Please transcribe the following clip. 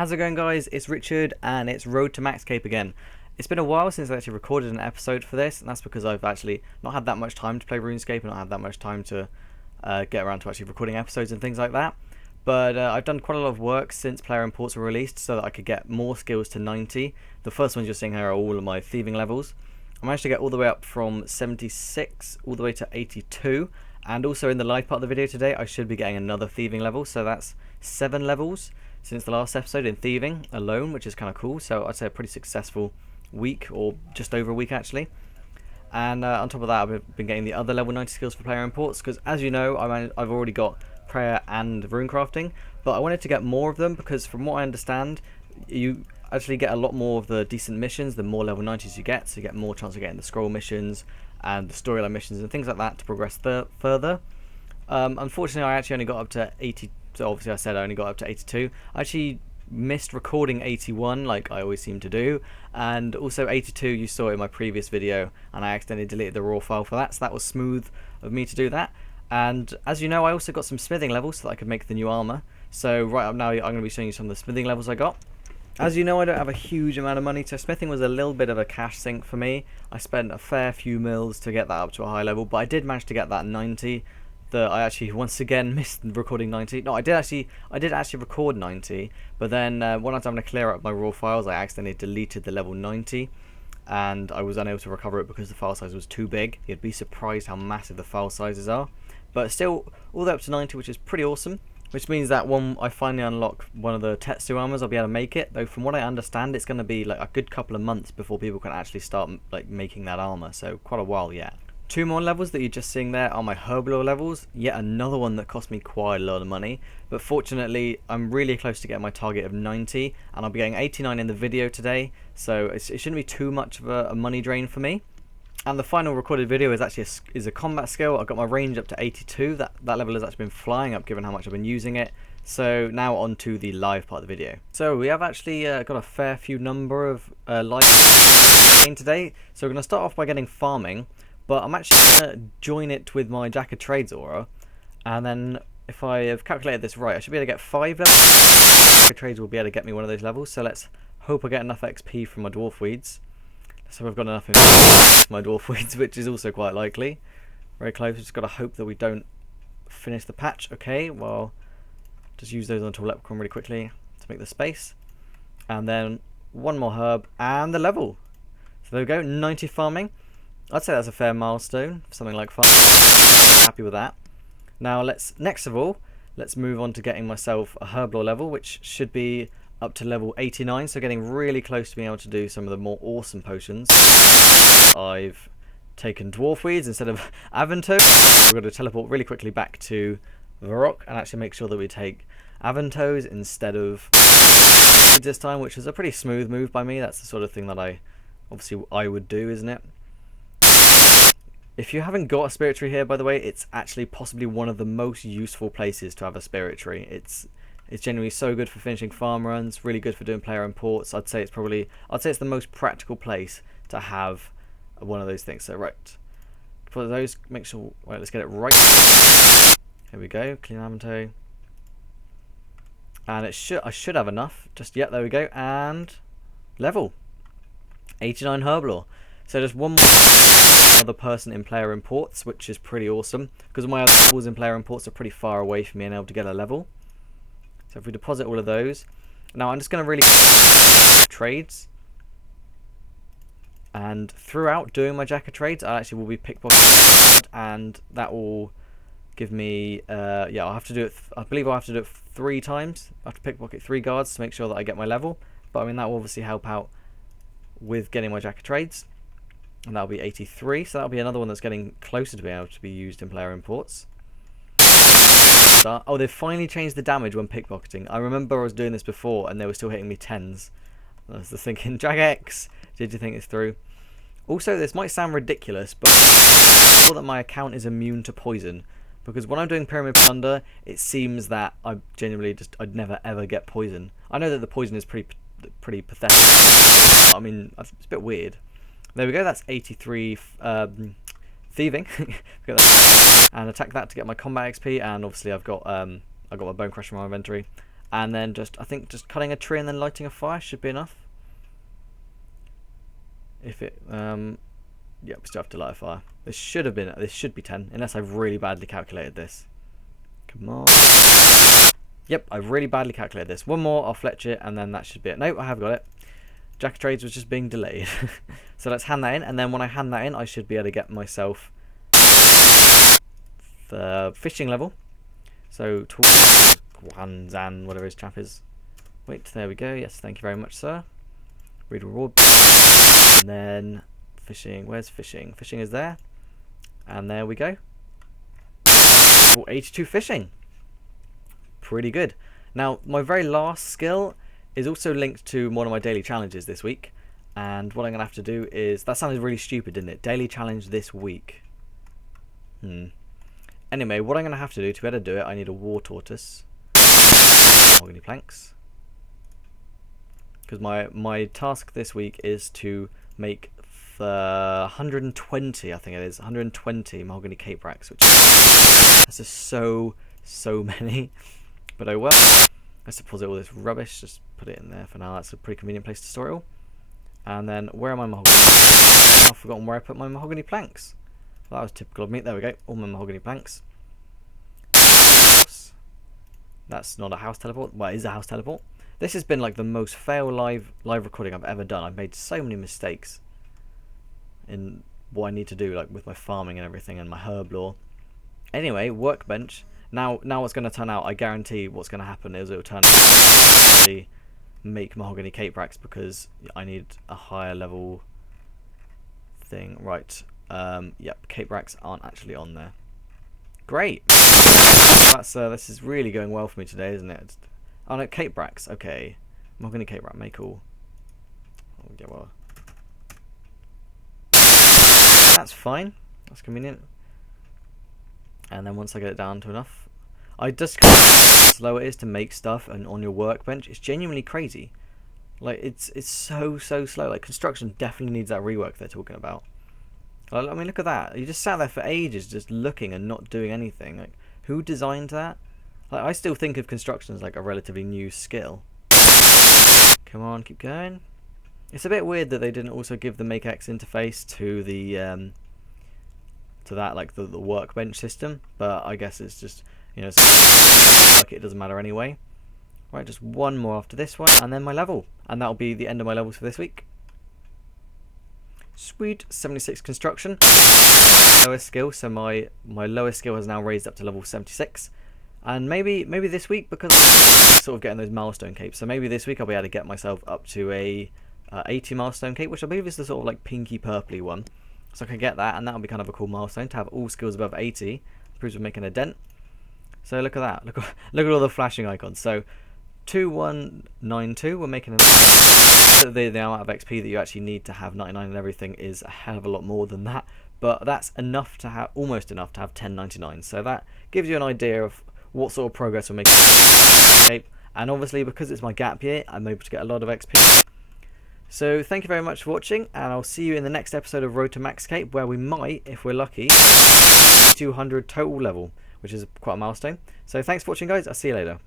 How's it going, guys? It's Richard and it's Road to Max Cape again. It's been a while since I actually recorded an episode for this, and that's because I've actually not had that much time to play RuneScape and not had that much time to get around to actually recording episodes and things like that. But I've done quite a lot of work since player imports were released so that I could get more skills to 90. The first ones you're seeing here are all of my thieving levels. I managed to get all the way up from 76 all the way to 82, and also in the live part of the video today I should be getting another thieving level, so that's 7 levels since the last episode in thieving alone, which is kind of cool. So I'd say a pretty successful week, or just over a week actually. And on top of that, I've been getting the other level 90 skills for player imports, because as you know, I've already got prayer and rune crafting, but I wanted to get more of them because from what I understand, you actually get a lot more of the decent missions the more level 90s you get, so you get more chance of getting the scroll missions and the storyline missions and things like that to progress further. Unfortunately, I actually only got up to 80. So obviously I said I only got up to 82. I actually missed recording 81 like I always seem to do, and also 82 you saw in my previous video, and I accidentally deleted the raw file for that, so that was smooth of me to do that. And as you know, I also got some smithing levels so that I could make the new armor. So right up now I'm going to be showing you some of the smithing levels I got. As you know, I don't have a huge amount of money, so smithing was a little bit of a cash sink for me. I spent a fair few mils to get that up to a high level, but I did manage to get that 90. That I actually once again missed recording 90. No, I did actually record 90, but then when I was having to clear up my raw files, I accidentally deleted the level 90, and I was unable to recover it because the file size was too big. You'd be surprised how massive the file sizes are, but still all the way up to 90, which is pretty awesome. Which means that when I finally unlock one of the Tetsu armors, I'll be able to make it. Though from what I understand, it's going to be like a good couple of months before people can actually start like making that armor. So quite a while yet. 2 more levels that you're just seeing there are my herblore levels. Yet another one that cost me quite a lot of money. But fortunately, I'm really close to getting my target of 90, and I'll be getting 89 in the video today. So it shouldn't be too much of a money drain for me. And the final recorded video is actually a combat skill. I got my range up to 82. That level has actually been flying up given how much I've been using it. So now on to the live part of the video. So we have actually got a fair few number of live today. So we're going to start off by getting farming, but I'm actually going to join it with my Jagex Trades aura. And then if I have calculated this right, I should be able to get 5 levels. Trades will be able to get me one of those levels. So let's hope I get enough XP from my dwarf weeds. So I've got enough in my dwarf weeds, which is also quite likely. Very close. Just got to hope that we don't finish the patch. Okay, well, just use those onto a leprechaun really quickly to make the space. And then one more herb and the level. So there we go, 90 farming. I'd say that's a fair milestone, something like 5. Happy with that. Now next of all, let's move on to getting myself a herblore level, which should be up to level 89, so getting really close to being able to do some of the more awesome potions. I've taken dwarf weeds instead of avantos. We're going to teleport really quickly back to the rock and actually make sure that we take avantos instead of this time, which is a pretty smooth move by me. That's the sort of thing that I would do, isn't it? If you haven't got a spirit tree here, by the way, it's actually possibly one of the most useful places to have a spirit tree. It's generally so good for finishing farm runs, really good for doing player imports. I'd say it's the most practical place to have one of those things. So right, for those, make sure, right, let's get it right. Here we go, clean avanto. And I should have enough. Just yet, there we go, and level 89 herblore. So just one more other person in player imports, which is pretty awesome because my other levels in player imports are pretty far away from being able to get a level. So if we deposit all of those, now I'm just going to really trades, and throughout doing my Jagex trades, I actually will be pickpocketing, and that will give me yeah, I'll have to do it. I believe I'll have to do it 3 times. I have to pickpocket 3 guards to make sure that I get my level. But I mean that will obviously help out with getting my Jagex trades, and that'll be 83. So that'll be another one that's getting closer to being able to be used in player imports. Oh, they've finally changed the damage when pickpocketing. I remember I was doing this before and they were still hitting me 10s. I was just thinking, Jagex, did you think this through? Also, this might sound ridiculous, but I feel that my account is immune to poison. Because when I'm doing Pyramid Plunder, it seems that I genuinely I'd never ever get poison. I know that the poison is pretty pathetic. I mean, it's a bit weird. There we go, that's 83 thieving. And attack that to get my combat XP, and obviously I've got my bone crusher in my inventory, and then I think just cutting a tree and then lighting a fire should be enough. If it yep, we still have to light a fire. This should be 10, unless I've really badly calculated this. Come on. Yep, I've really badly calculated this. One more, I'll fletch it, and then that should be it. Nope, I have got it. Jack of Trades was just being delayed. So let's hand that in, and then when I hand that in, I should be able to get myself the fishing level. So Guanzan, whatever his chap is. Wait, there we go. Yes, thank you very much, sir. Read reward. And then fishing. Where's fishing? Fishing is there. And there we go. Oh, 82 fishing. Pretty good. Now, my very last skill is also linked to one of my daily challenges this week. And what I'm going to have to do is... That sounded really stupid, didn't it? Daily challenge this week. Anyway, what I'm going to have to do, to be able to do it, I need a war tortoise. Mahogany planks. Because my task this week is to make 120, I think it is, 120 mahogany cape racks, which that's just so many. But oh well. Let's deposit all this rubbish, just put it in there for now. That's a pretty convenient place to store it all. And then, where are my mahogany? I've forgotten where I put my mahogany planks. Well, that was typical of me. There we go, all my mahogany planks. That's not a house teleport. Well, it is a house teleport. This has been like the most fail live recording I've ever done. I've made so many mistakes in what I need to do, like with my farming and everything, and my herb lore. Anyway, workbench. Now what's going to turn out, I guarantee what's going to happen is it will turn out to make mahogany cape racks, because I need a higher level thing. Right. Yep, cape racks aren't actually on there. Great. This is really going well for me today, isn't it? Oh no, cape racks. Okay. Mahogany cape rack, make all. Oh, yeah, well. That's fine. That's convenient. And then once I get it down to enough, I just how slow it is to make stuff and on your workbench. It's genuinely crazy. Like it's so slow. Like construction definitely needs that rework they're talking about. I mean, look at that. You just sat there for ages just looking and not doing anything. Like, who designed that? Like, I still think of construction as like a relatively new skill. Come on, keep going. It's a bit weird that they didn't also give the MakeX interface to the to that, like the workbench system, but I guess it's just, you know, like it doesn't matter anyway. Right, just one more after this one, and then my level, and that'll be the end of my levels for this week. Sweet. 76 construction. Lowest skill, so my lowest skill has now raised up to level 76, and maybe this week, because I'm sort of getting those milestone capes, so maybe this week I'll be able to get myself up to a 80 milestone cape, which I believe is the sort of like pinky purpley one. So I can get that, and that'll be kind of a cool milestone to have all skills above 80. Proves we're making a dent. So look at that. Look at all the flashing icons. So 2192, we're making the amount of XP that you actually need to have 99 and everything is a hell of a lot more than that. But that's enough to have, almost enough to have 1099. So that gives you an idea of what sort of progress we're making. And obviously, because it's my gap year, I'm able to get a lot of XP. So thank you very much for watching, and I'll see you in the next episode of Road to Max Cape, where we might, if we're lucky, 200 total level, which is quite a milestone. So thanks for watching, guys. I'll see you later.